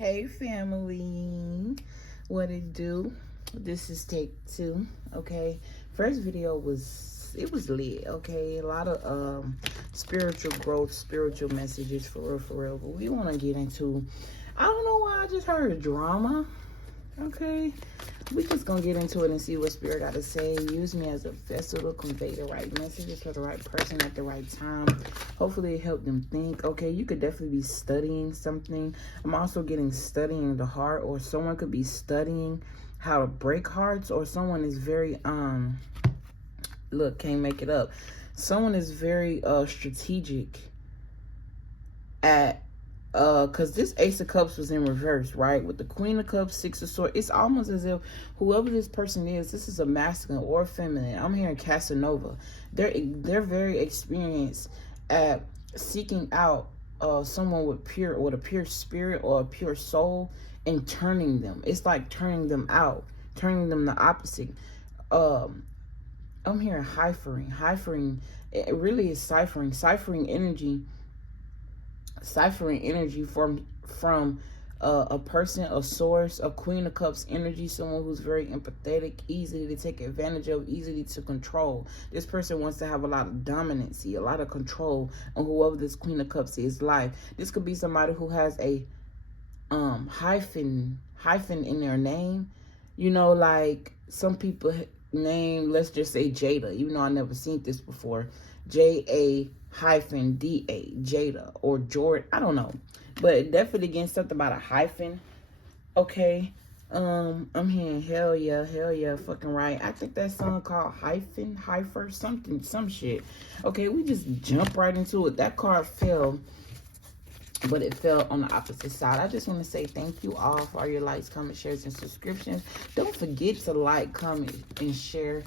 Hey family, what it do? This is take 2. Okay, first video was lit. Okay, a lot of spiritual growth, spiritual messages for real. But we want to get into, I don't know why I just heard drama. Okay, we just gonna get into it and see what spirit got to say. Use me as a vessel to convey the right messages for the right person at the right time. Hopefully it helped them think. Okay, you could definitely be studying something. I'm also getting studying the heart, or someone could be studying how to break hearts, or someone is very look, can't make it up. Someone is very strategic at because this Ace of Cups was in reverse, right? With the Queen of Cups, Six of Swords, it's almost as if whoever this person is, this is a masculine or feminine. I'm hearing Casanova. They're very experienced at seeking out someone with a pure spirit or a pure soul and turning them. It's like turning them out, turning them the opposite. I'm hearing Ciphering. It really is ciphering energy from a person, a source, a Queen of Cups energy, someone who's very empathetic, easy to take advantage of, easy to control. This person wants to have a lot of dominancy, a lot of control on whoever this Queen of Cups is life. This could be somebody who has a hyphen in their name. You know, like some people name, let's just say Jada, even though I never seen this before. J-A-D-A, Jada, or Jordan, I don't know, but definitely again something about a hyphen. Okay, I'm hearing hell yeah, fucking right. I think that song called Hypher, some shit. Okay, we just jump right into it. That card fell, but it fell on the opposite side. I just want to say thank you all for all your likes, comments, shares, and subscriptions. Don't forget to like, comment, and share.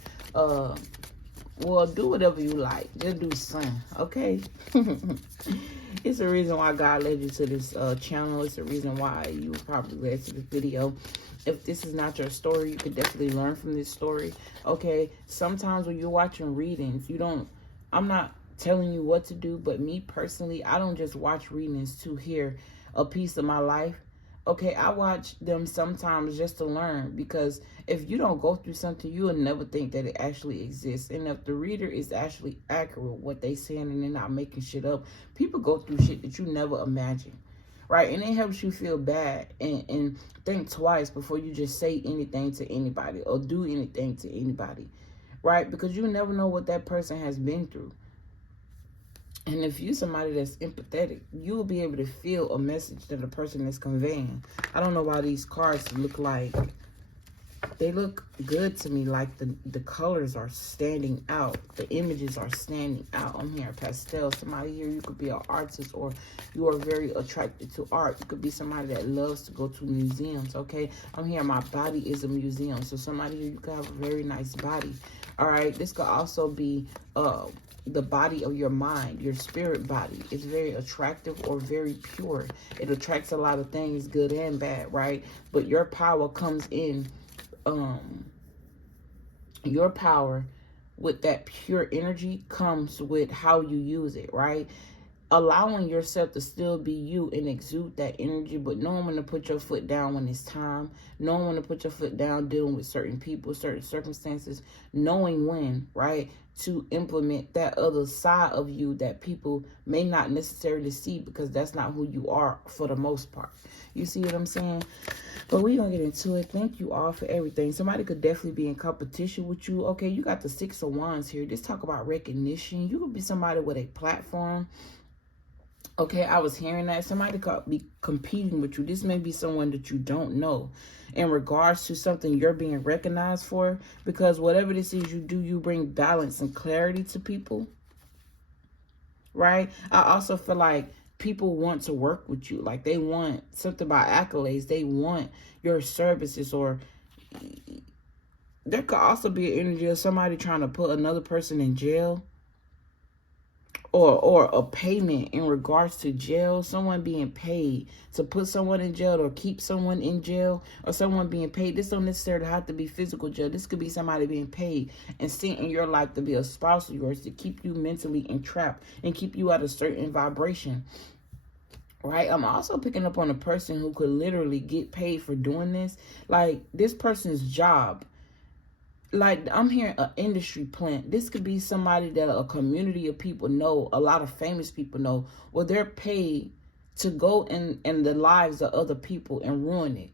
Well, do whatever you like. Just do something, okay? It's a reason why God led you to this channel. It's a reason why you were probably led to this video. If this is not your story, you can definitely learn from this story, okay? Sometimes when you're watching readings, I'm not telling you what to do, but me personally, I don't just watch readings to hear a piece of my life. Okay, I watch them sometimes just to learn, because if you don't go through something, you will never think that it actually exists. And if the reader is actually accurate with what they saying and they're not making shit up, people go through shit that you never imagined, right? And it helps you feel bad and think twice before you just say anything to anybody or do anything to anybody, right? Because you never know what that person has been through. And if you're somebody that's empathetic, you will be able to feel a message that the person is conveying. I don't know why these cards look like, they look good to me, like the colors are standing out. The images are standing out. I'm hearing pastel. Somebody here, you could be an artist, or you are very attracted to art. You could be somebody that loves to go to museums, okay? I'm hearing my body is a museum. So somebody here, you could have a very nice body, all right? This could also be the body of your mind, your spirit body. Is very attractive or very pure. It attracts a lot of things, good and bad, right? But your power comes in, your power with that pure energy comes with how you use it, right? Allowing yourself to still be you and exude that energy, but knowing when to put your foot down when it's time, knowing when to put your foot down dealing with certain people, certain circumstances, knowing when, right, to implement that other side of you that people may not necessarily see, because that's not who you are for the most part. You see what I'm saying? But we're going to get into it. Thank you all for everything. Somebody could definitely be in competition with you. Okay, you got the Six of Wands here. Just talk about recognition. You could be somebody with a platform. Okay, I was hearing that. Somebody could be competing with you. This may be someone that you don't know in regards to something you're being recognized for. Because whatever this is you do, you bring balance and clarity to people, right? I also feel like people want to work with you. Like they want something about accolades. They want your services. Or there could also be an energy of somebody trying to put another person in jail. Or a payment in regards to jail. Someone being paid to put someone in jail or keep someone in jail, or someone being paid. This don't necessarily have to be physical jail. This could be somebody being paid and sent in your life to be a spouse of yours, to keep you mentally entrapped and keep you at a certain vibration, right? I'm also picking up on a person who could literally get paid for doing this. Like, this person's job, like, I'm hearing an industry plant. This could be somebody that a community of people know, a lot of famous people know, where they're paid to go in the lives of other people and ruin it.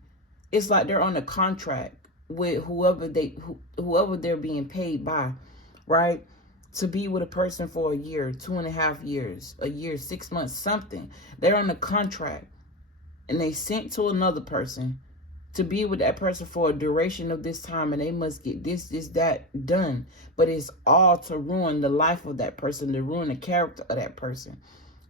It's like they're on a contract with whoever they're being paid by, right? To be with a person for a year, 2.5 years, a year, 6 months, something. They're on a contract and they sent to another person to be with that person for a duration of this time, and they must get this, that done. But it's all to ruin the life of that person, to ruin the character of that person.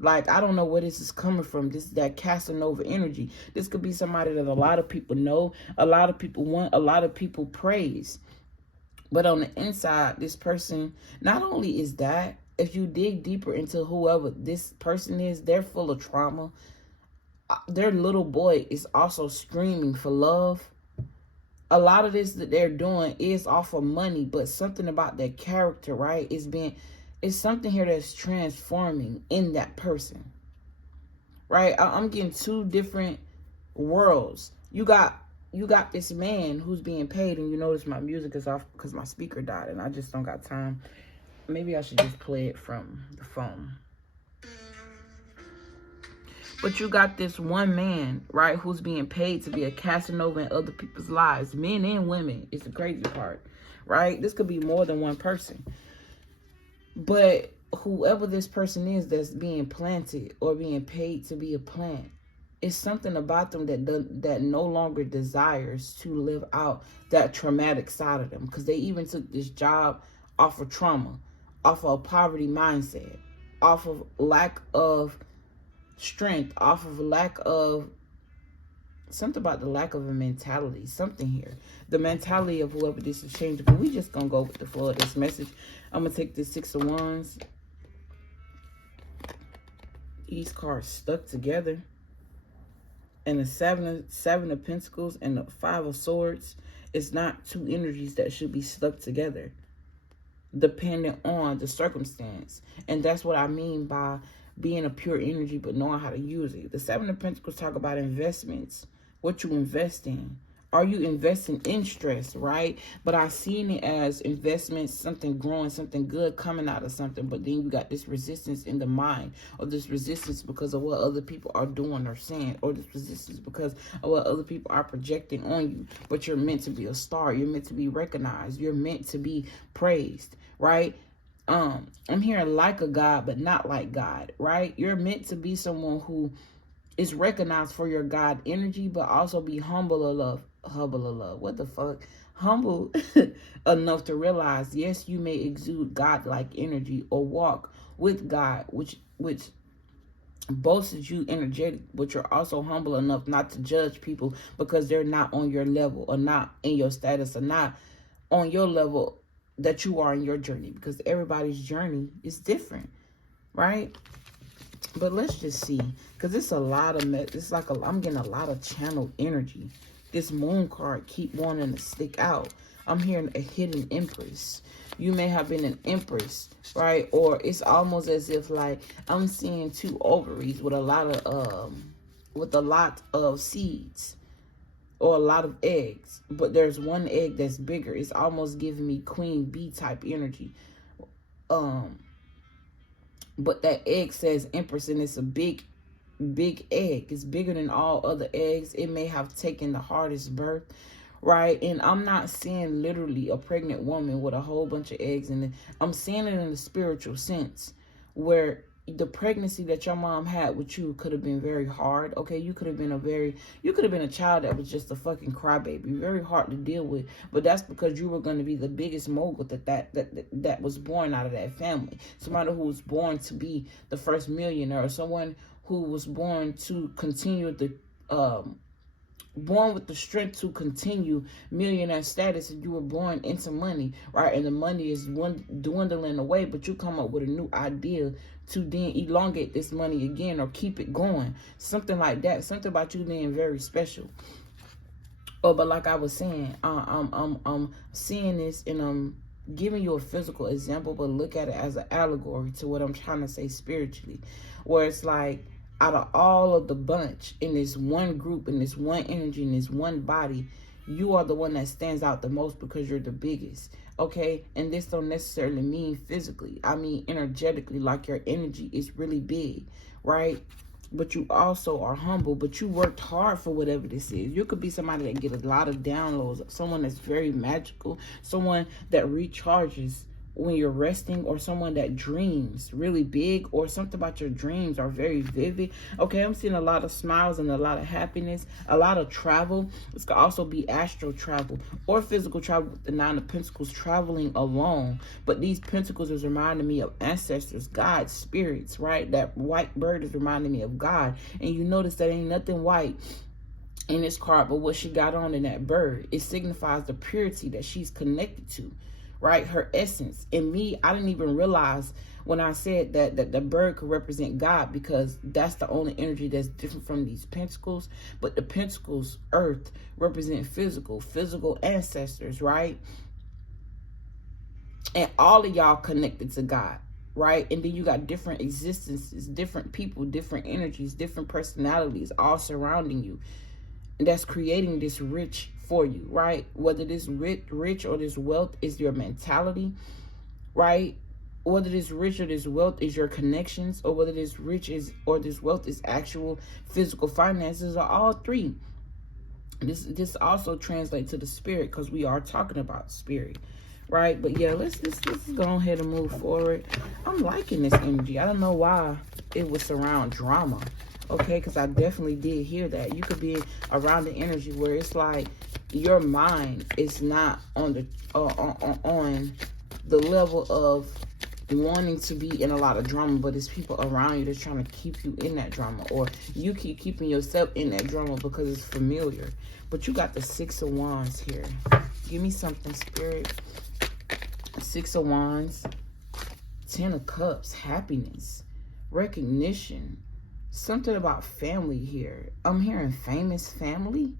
Like, I don't know where this is coming from. This is that Casanova energy. This could be somebody that a lot of people know, a lot of people want, a lot of people praise. But on the inside, this person, not only is that, if you dig deeper into whoever this person is, they're full of trauma. Their little boy is also screaming for love. A lot of this that they're doing is off of money, but something about their character, right, it's something here that's transforming in that person, right? I'm getting two different worlds. You got this man who's being paid, and you notice my music is off because my speaker died and I just don't got time. Maybe I should just play it from the phone. But you got this one man, right, who's being paid to be a Casanova in other people's lives, men and women. It's the crazy part, right? This could be more than one person. But whoever this person is that's being planted or being paid to be a plant, it's something about them that no longer desires to live out that traumatic side of them. Because they even took this job off of trauma, off of a poverty mindset, off of lack of strength, off of lack of something about the lack of a mentality, something here. The mentality of whoever this is changing. But we just gonna go with the flow of this message. I'm gonna take this 6 of Wands. These cards stuck together. And the seven of Pentacles and the 5 of Swords. It's not two energies that should be stuck together, depending on the circumstance. And that's what I mean by being a pure energy, but knowing how to use it. The 7 of Pentacles talk about investments, what you invest in. Are you investing in stress, right? But I seen it as investments, something growing, something good coming out of something. But then you got this resistance in the mind, or this resistance because of what other people are doing or saying, or this resistance because of what other people are projecting on you. But you're meant to be a star. You're meant to be recognized. You're meant to be praised, right? I'm hearing like a God, but not like God, right? You're meant to be someone who is recognized for your God energy, but also be humble enough. What the fuck? Humble enough to realize, yes, you may exude God-like energy or walk with God, which boasts you energetic, but you're also humble enough not to judge people because they're not on your level, or not in your status, or not on your level that you are in your journey, because everybody's journey is different, right? But let's just see, because it's a lot of it's like I'm getting a lot of channeled energy. This moon card keep wanting to stick out. I'm hearing a hidden empress. You may have been an empress, right? Or it's almost as if, like, I'm seeing 2 ovaries with a lot of seeds, or a lot of eggs, but there's one egg that's bigger. It's almost giving me queen bee type energy. But that egg says empress, and it's a big egg. It's bigger than all other eggs. It may have taken the hardest birth, right? And I'm not seeing literally a pregnant woman with a whole bunch of eggs in it. I'm seeing it in a spiritual sense, where the pregnancy that your mom had with you could have been very hard. Okay, you could have been a child that was just a fucking crybaby, very hard to deal with. But that's because you were going to be the biggest mogul that was born out of that family. Somebody who was born to be the first millionaire, or someone who was born to continue born with the strength to continue millionaire status, and you were born into money, right? And the money is dwindling away, but you come up with a new idea to then elongate this money again, or keep it going, something like that. Something about you being very special. Oh, but like I was saying, I'm seeing this, and I'm giving you a physical example, but look at it as an allegory to what I'm trying to say spiritually, where it's like, out of all of the bunch, in this one group, in this one energy, in this one body, you are the one that stands out the most because you're the biggest. Okay, and this don't necessarily mean physically. I mean energetically, like your energy is really big, right? But you also are humble, but you worked hard for whatever this is. You could be somebody that get a lot of downloads, someone that's very magical, someone that recharges when you're resting, or someone that dreams really big, or something about your dreams are very vivid. Okay, I'm seeing a lot of smiles and a lot of happiness, a lot of travel. This could also be astral travel or physical travel with the Nine of Pentacles, traveling alone. But these pentacles is reminding me of ancestors, God, spirits, right? That white bird is reminding me of God. And you notice that ain't nothing white in this card but what she got on in that bird. It signifies the purity that she's connected to, right? Her essence. And me, I didn't even realize when I said that the bird could represent God, because that's the only energy that's different from these pentacles. But the pentacles, earth, represent physical ancestors, right? And all of y'all connected to God, right? And then you got different existences, different people, different energies, different personalities all surrounding you. And that's creating this rich for you, right? Whether this rich or this wealth is your mentality, right? Whether this rich or this wealth is your connections, or whether this rich is or this wealth is actual physical finances, or all three. This also translates to the spirit, because we are talking about spirit, right? But yeah, let's go ahead and move forward. I'm liking this energy. I don't know why it was around drama. Okay, because I definitely did hear that. You could be around the energy where it's like your mind is not on the on the level of wanting to be in a lot of drama, but it's people around you that's trying to keep you in that drama, or you keep keeping yourself in that drama because it's familiar. But you got the Six of Wands here. Give me something, Spirit. Six of Wands, Ten of Cups, happiness, recognition. Something about family here. I'm hearing famous family.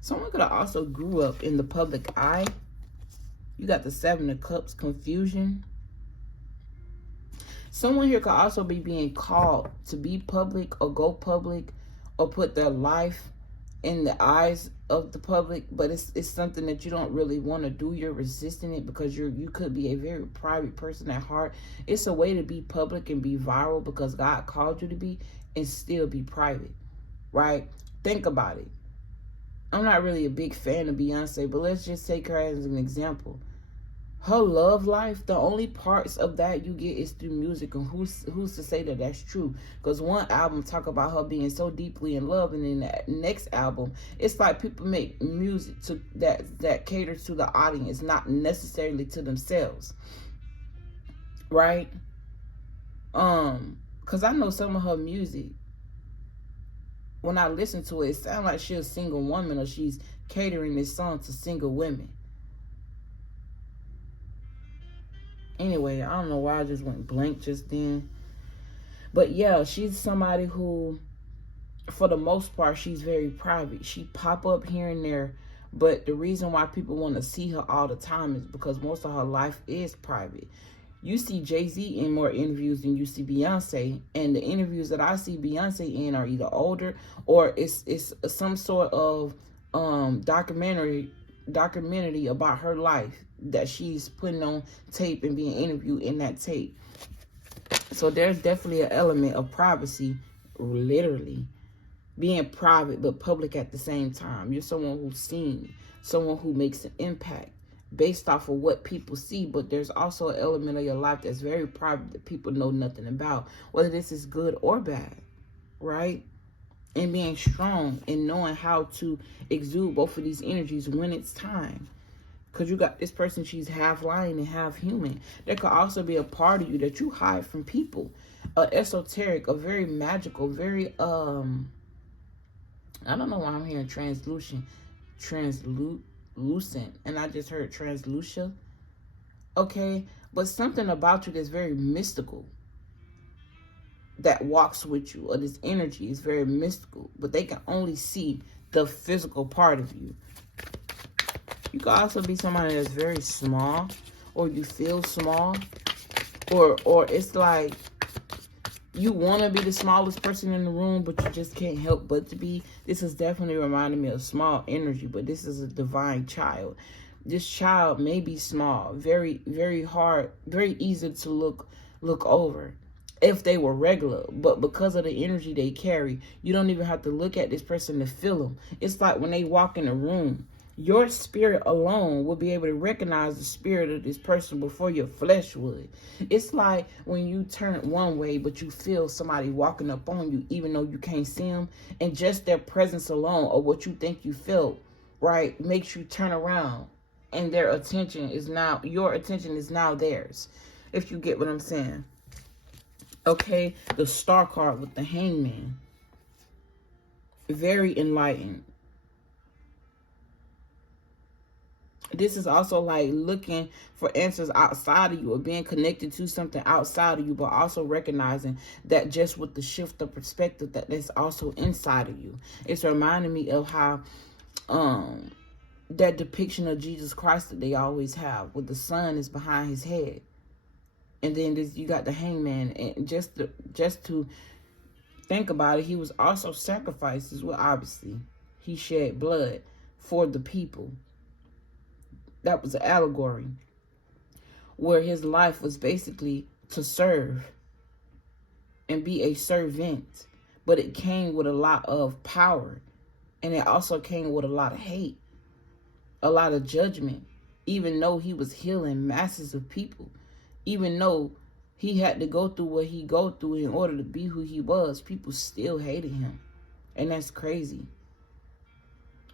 Someone could have also grew up in the public eye. You got the Seven of Cups, confusion. Someone here could also be being called to be public or go public or put their life in the eyes of the public, but it's something that you don't really want to do. You're resisting it because you could be a very private person at heart. It's a way to be public and be viral because God called you to be, and still be private, right? Think about it. I'm not really a big fan of Beyonce, but let's just take her as an example. Her love life, the only parts of that you get is through music, and who's to say that that's true? Because one album talk about her being so deeply in love, and then that next album, it's like people make music to that caters to the audience, not necessarily to themselves, right? Because I know some of her music, when I listen to it, it sounds like she's a single woman, or she's catering this song to single women. Anyway, I don't know why I just went blank just then. But yeah, she's somebody who, for the most part, she's very private. She pop up here and there. But the reason why people want to see her all the time is because most of her life is private. You see Jay-Z in more interviews than you see Beyonce. And the interviews that I see Beyonce in are either older, or it's some sort of documentary about her life that she's putting on tape and being interviewed in that tape. So there's definitely an element of privacy, literally being private but public at the same time. You're someone who's seen, someone who makes an impact based off of what people see, but there's also an element of your life that's very private that people know nothing about, whether this is good or bad, right? And being strong and knowing how to exude both of these energies when it's time. Because you got this person, she's half lion and half human. There could also be a part of you that you hide from people. Esoteric, a very magical, very, I don't know why I'm hearing translucent. And I just heard translucia. Okay, but something about you that's very mystical, that walks with you, or this energy is very mystical, but they can only see the physical part of you. You can also be somebody that's very small, or you feel small, or it's like You want to be the smallest person in the room, but you just can't help but to be. This is definitely reminding me of small energy, but this is a divine child. This child may be small, very, very hard, very easy to look over if they were regular, but because of the energy they carry, you don't even have to look at this person to feel them. It's like when they walk in a room, your spirit alone will be able to recognize the spirit of this person before your flesh would. It's like when you turn one way, but you feel somebody walking up on you, even though you can't see them, and just their presence alone, or what you think you felt, right, makes you turn around, and your attention is now theirs, if you get what I'm saying. Okay, the Star card with the Hangman. Very enlightened. This is also like looking for answers outside of you, or being connected to something outside of you, but also recognizing that just with the shift of perspective, that that's also inside of you. It's reminding me of how that depiction of Jesus Christ that they always have, with the sun is behind his head. And then you got the Hangman, and just to think about it, he was also sacrificed as well. Obviously, he shed blood for the people. That was an allegory where his life was basically to serve and be a servant, but it came with a lot of power, and it also came with a lot of hate, a lot of judgment. Even though he was healing masses of people, even though he had to go through what he go through in order to be who he was, people still hated him. And that's crazy.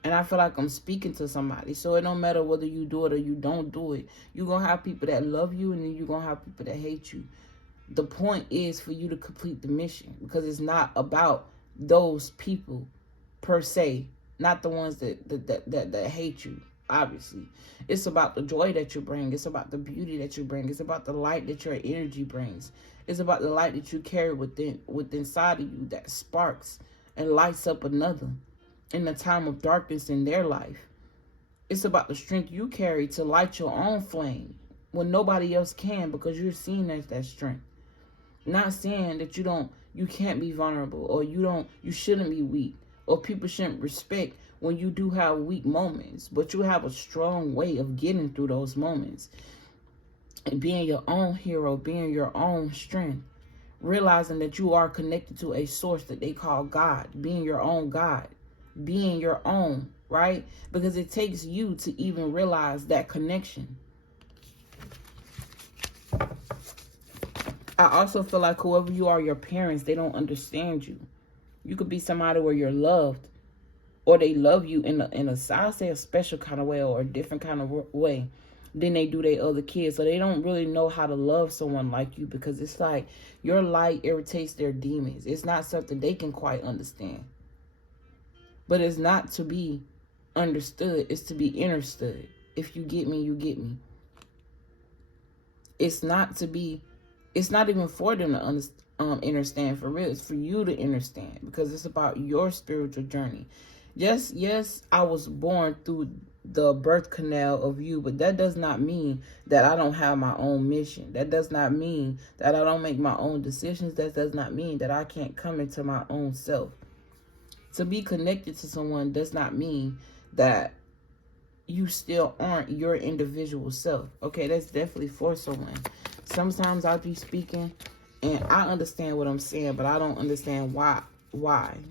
And I feel like I'm speaking to somebody. So it don't matter whether you do it or you don't do it. You're going to have people that love you, and then you're going to have people that hate you. The point is for you to complete the mission, because it's not about those people per se, not the ones that hate you. Obviously, it's about the joy that you bring. It's about the beauty that you bring. It's about the light that your energy brings. It's about the light that you carry within inside of you, that sparks and lights up another in the time of darkness in their life. It's about the strength you carry to light your own flame when nobody else can, because you're seen as that strength. Not saying that you can't be vulnerable, or you shouldn't be weak, or people shouldn't respect when you do have weak moments, but you have a strong way of getting through those moments and being your own hero, being your own strength, realizing that you are connected to a source that they call God, being your own God, being your own, right? Because it takes you to even realize that connection. I also feel like whoever you are, your parents, they don't understand you. You could be somebody where you're loved, or they love you in I'll say a special kind of way, or a different kind of way than they do their other kids. So they don't really know how to love someone like you, because it's like your light irritates their demons. It's not something they can quite understand. But it's not to be understood. It's to be understood. If you get me, you get me. It's not even for them to understand for real. It's for you to understand, because it's about your spiritual journey. Yes, I was born through the birth canal of you, but that does not mean that I don't have my own mission. That does not mean that I don't make my own decisions. That does not mean that I can't come into my own self. To be connected to someone does not mean that you still aren't your individual self. Okay, that's definitely for someone. Sometimes I'll be speaking and I understand what I'm saying, but I don't understand why,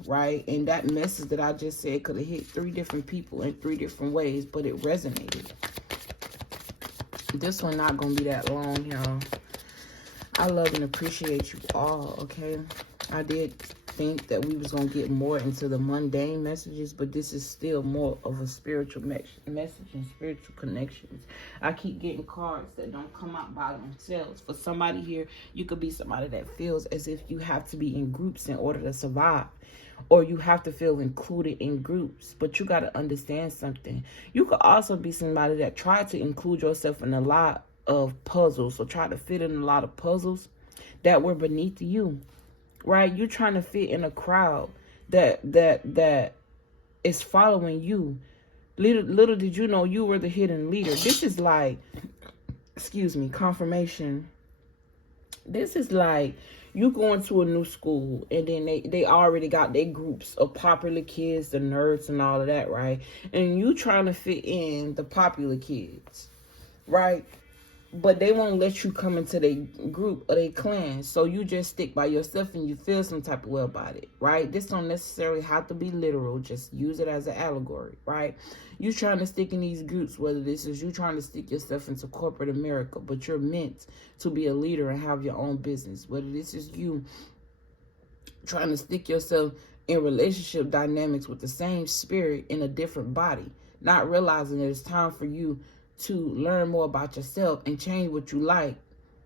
right? And that message that I just said could have hit 3 different people in 3 different ways, but it resonated. This one not gonna be that long, y'all. I love and appreciate you all, okay? I did think that we was gonna get more into the mundane messages, but this is still more of a spiritual message and spiritual connections. I keep getting cards that don't come out by themselves. For somebody here, you could be somebody that feels as if you have to be in groups in order to survive, or you have to feel included in groups. But you got to understand something. You could also be somebody that tried to include yourself in a lot of puzzles, or try to fit in a lot of puzzles that were beneath you. Right? You're trying to fit in a crowd that is following you. Little did you know you were the hidden leader. This is like, confirmation. This is like you going to a new school, and then they already got their groups of popular kids, the nerds and all of that, right? And you trying to fit in the popular kids, right? But they won't let you come into their group or their clan. So you just stick by yourself and you feel some type of way about it, right? This don't necessarily have to be literal. Just use it as an allegory, right? You trying to stick in these groups, whether this is you trying to stick yourself into corporate America, but you're meant to be a leader and have your own business. Whether this is you trying to stick yourself in relationship dynamics with the same spirit in a different body, not realizing that it's time for you to learn more about yourself and change what you like,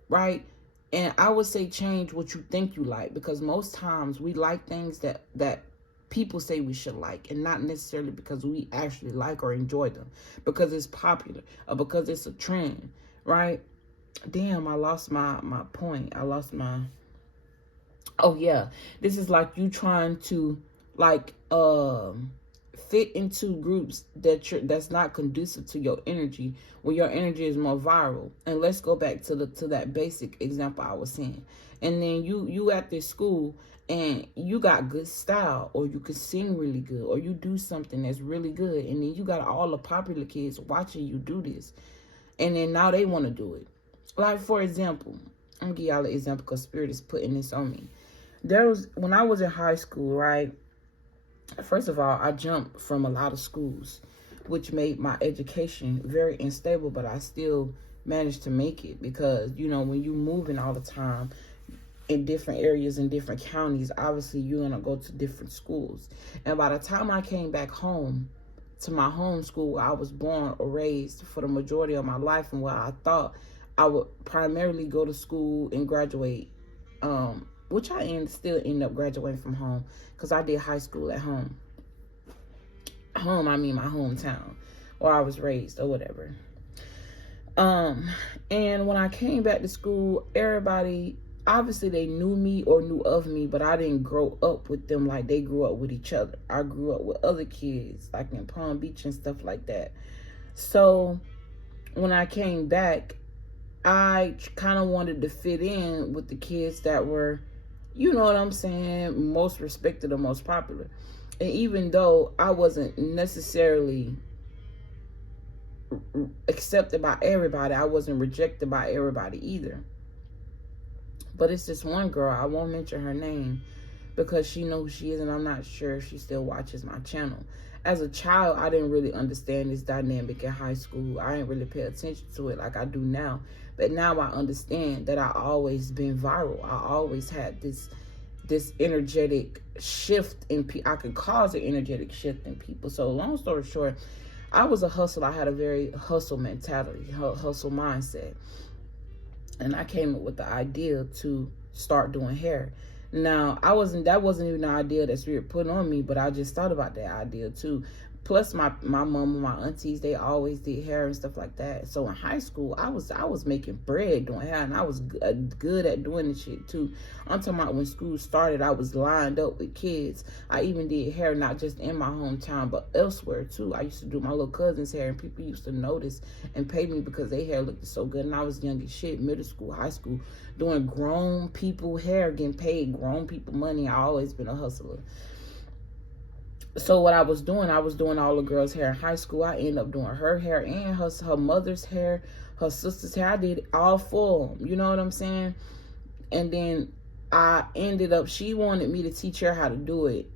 right? And I would say change what you think you like, because most times we like things that people say we should like, and not necessarily because we actually like or enjoy them, because it's popular or because it's a trend, right? Damn, I lost my point. I lost my... Oh yeah, this is like you trying to like fit into groups that's not conducive to your energy, when your energy is more viral. And let's go back to that basic example I was saying. And then you at this school and you got good style, or you can sing really good, or you do something that's really good, and then you got all the popular kids watching you do this, and then now they want to do it. Like, for example, I'm gonna give y'all an example because Spirit is putting this on me. When I was in high school, right? First of all, I jumped from a lot of schools, which made my education very unstable, but I still managed to make it because, you know, when you moving all the time in different areas, in different counties, obviously you're going to go to different schools. And by the time I came back home to my home school where I was born or raised for the majority of my life, and where I thought I would primarily go to school and graduate, which I still end up graduating from home because I did high school at home. Home, I mean my hometown, where I was raised or whatever. And when I came back to school, everybody, obviously they knew me or knew of me, but I didn't grow up with them like they grew up with each other. I grew up with other kids, like in Palm Beach and stuff like that. So when I came back, I kind of wanted to fit in with the kids that were, you know what I'm saying, most respected or most popular. And even though I wasn't necessarily accepted by everybody, I wasn't rejected by everybody either. But it's this one girl, I won't mention her name because she knows who she is, and I'm not sure if she still watches my channel. As a child, I didn't really understand this dynamic in high school. I didn't really pay attention to it like I do now. But now I understand that I always been viral. I always had this energetic shift in people. I could cause an energetic shift in people. So long story short, I was a hustler. I had a very hustle mentality, hustle mindset. And I came up with the idea to start doing hair. Now, that wasn't even an idea that Spirit put on me, but I just thought about that idea too. Plus, my mom and my aunties, they always did hair and stuff like that. So in high school, I was making bread doing hair, and I was good at doing this shit too. I'm talking about when school started, I was lined up with kids. I even did hair not just in my hometown, but elsewhere too. I used to do my little cousin's hair, and people used to notice and pay me because their hair looked so good. And I was young as shit, middle school, high school, doing grown people hair, getting paid grown people money. I always been a hustler. So what I was doing all the girls' hair in high school. I ended up doing her hair and her mother's hair, her sister's hair. I did all four of them. You know what I'm saying? And then I ended up, she wanted me to teach her how to do it,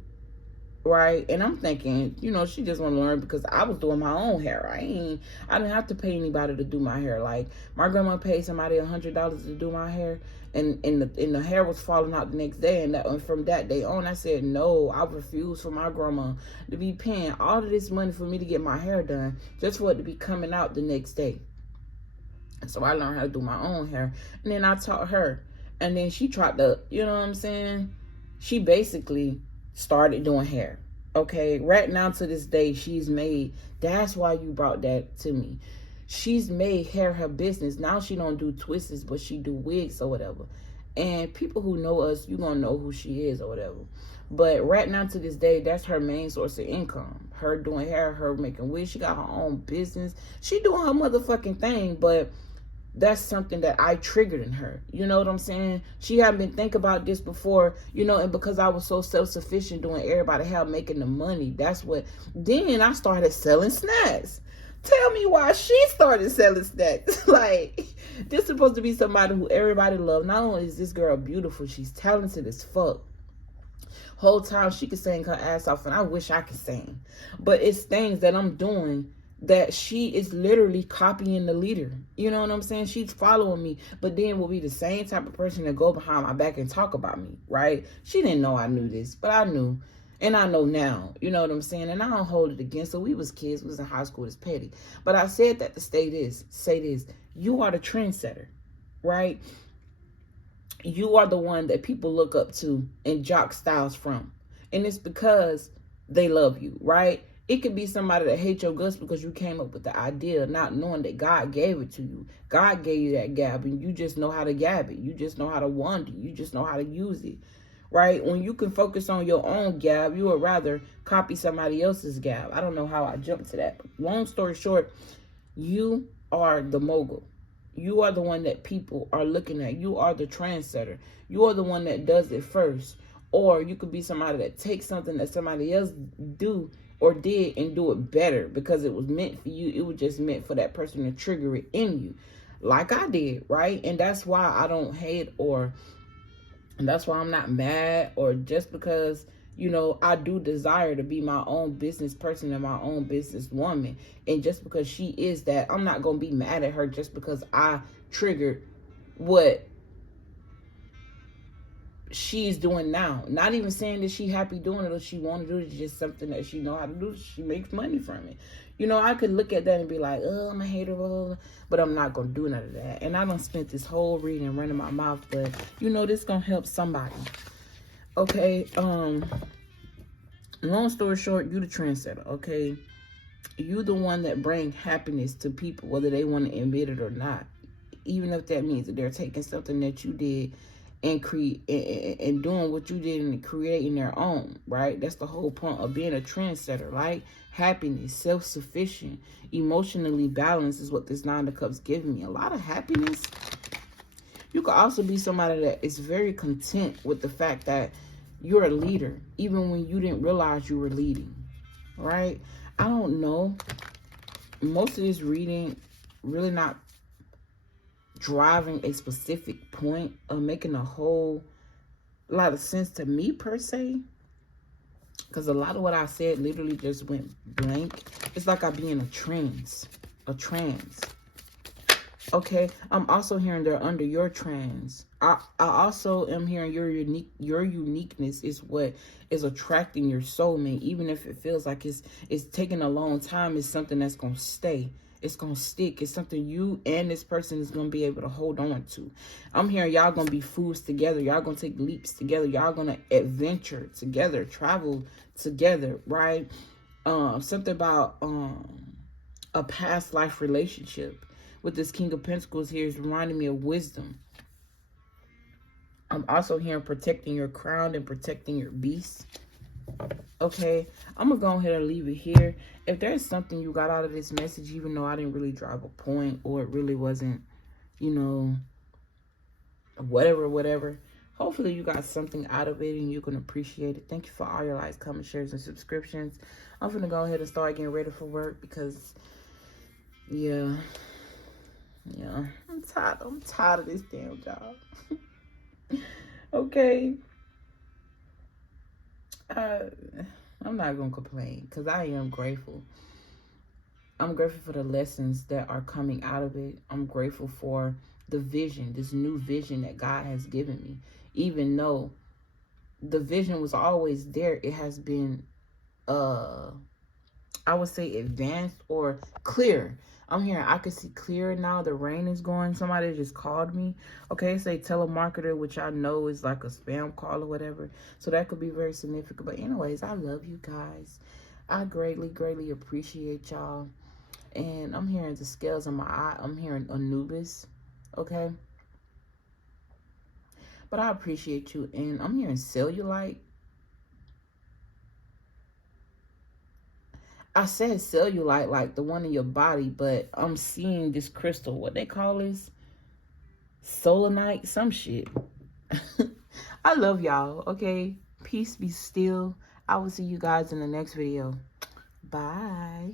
right? And I'm thinking, you know, she just want to learn because I was doing my own hair. I didn't have to pay anybody to do my hair. Like, my grandma paid somebody $100 to do my hair, and the hair was falling out the next day. And from that day on, I said, no, I refuse for my grandma to be paying all of this money for me to get my hair done just for it to be coming out the next day. So I learned how to do my own hair, and then I taught her. And then she tried to, you know what I'm saying? She basically started doing hair. Okay, right now to this day, she's made, that's why you brought that to me. She's made hair her business. Now she don't do twists, but she do wigs or whatever. And people who know us, you gonna know who she is or whatever. But right now to this day, that's her main source of income. Her doing hair, her making wigs. She got her own business. She doing her motherfucking thing. But that's something that I triggered in her. You know what I'm saying? She hadn't been thinking about this before, you know, and because I was so self-sufficient doing everybody help making the money, that's what, then I started selling snacks. Tell me why she started selling snacks. Like, this is supposed to be somebody who everybody loves. Not only is this girl beautiful, she's talented as fuck. Whole time she could sing her ass off, and I wish I could sing. But it's things that I'm doing that she is literally copying the leader. You know what I'm saying? She's following me, but then will be the same type of person that go behind my back and talk about me, right? She didn't know I knew this, but I knew. And I know now, you know what I'm saying? And I don't hold it against her. We was kids, we was in high school, it's petty. But I said that to say this, you are the trendsetter, right? You are the one that people look up to and jock styles from. And it's because they love you, right? It could be somebody that hates your guts because you came up with the idea, not knowing that God gave it to you. God gave you that gab, and you just know how to gab it. You just know how to wander. You just know how to use it, right? When you can focus on your own gab, you would rather copy somebody else's gab. I don't know how I jumped to that. But long story short, you are the mogul. You are the one that people are looking at. You are the trendsetter. You are the one that does it first. Or you could be somebody that takes something that somebody else do or did and do it better because it was meant for you. It was just meant for that person to trigger it in you, like I did, right? And that's why I don't hate, and that's why I'm not mad, or just because, you know, I do desire to be my own business person and my own business woman. And just because she is that, I'm not going to be mad at her just because I triggered what she's doing now. Not even saying that she happy doing it or she want to do it. It's just something that she know how to do. She makes money from it. You know, I could look at that and be like, oh, I'm a hater, blah, blah, blah. But I'm not going to do none of that. And I done spent this whole reading running my mouth, but you know, this going to help somebody. Okay, long story short, you the trendsetter, okay? You the one that bring happiness to people, whether they want to admit it or not. Even if that means that they're taking something that you did and and doing what you did and creating their own, right? That's the whole point of being a trendsetter, right? Happiness, self-sufficient, emotionally balanced is what this Nine of Cups giving me. A lot of happiness. You could also be somebody that is very content with the fact that you're a leader, even when you didn't realize you were leading, right? I don't know. Most of this reading really not driving a specific point or making a whole lot of sense to me per se, because a lot of what I said literally just went blank. It's like I be in a trance. Okay, I'm also hearing they're under your trans. I also am hearing your uniqueness is what is attracting your soulmate, even if it feels like it's taking a long time. It's something that's gonna stay. It's gonna stick. It's something you and this person is gonna be able to hold on to. I'm hearing y'all gonna be fools together. Y'all gonna take leaps together. Y'all gonna adventure together, travel together, right? Something about a past life relationship. With this King of Pentacles here is reminding me of wisdom. I'm also hearing protecting your crown and protecting your beast. Okay, I'm going to go ahead and leave it here. If there's something you got out of this message, even though I didn't really drive a point or it really wasn't, you know, whatever. Hopefully you got something out of it and you can appreciate it. Thank you for all your likes, comments, shares, and subscriptions. I'm going to go ahead and start getting ready for work because, yeah, I'm tired of this damn job. Okay. I'm not gonna complain because I am grateful. I'm grateful for the lessons that are coming out of it. I'm grateful for the vision, this new vision that God has given me. Even though the vision was always there, it has been I would say advanced or clear. I'm hearing I can see clear now. The rain is going. Somebody just called me. Okay, say telemarketer, which I know is like a spam call or whatever. So that could be very significant. But anyways, I love you guys. I greatly appreciate y'all. And I'm hearing the scales in my eye. I'm hearing Anubis. Okay. But I appreciate you. And I'm hearing cellulite. I said cellulite, like the one in your body, but I'm seeing this crystal. What they call this? Solanite, some shit. I love y'all, okay? Peace be still. I will see you guys in the next video. Bye.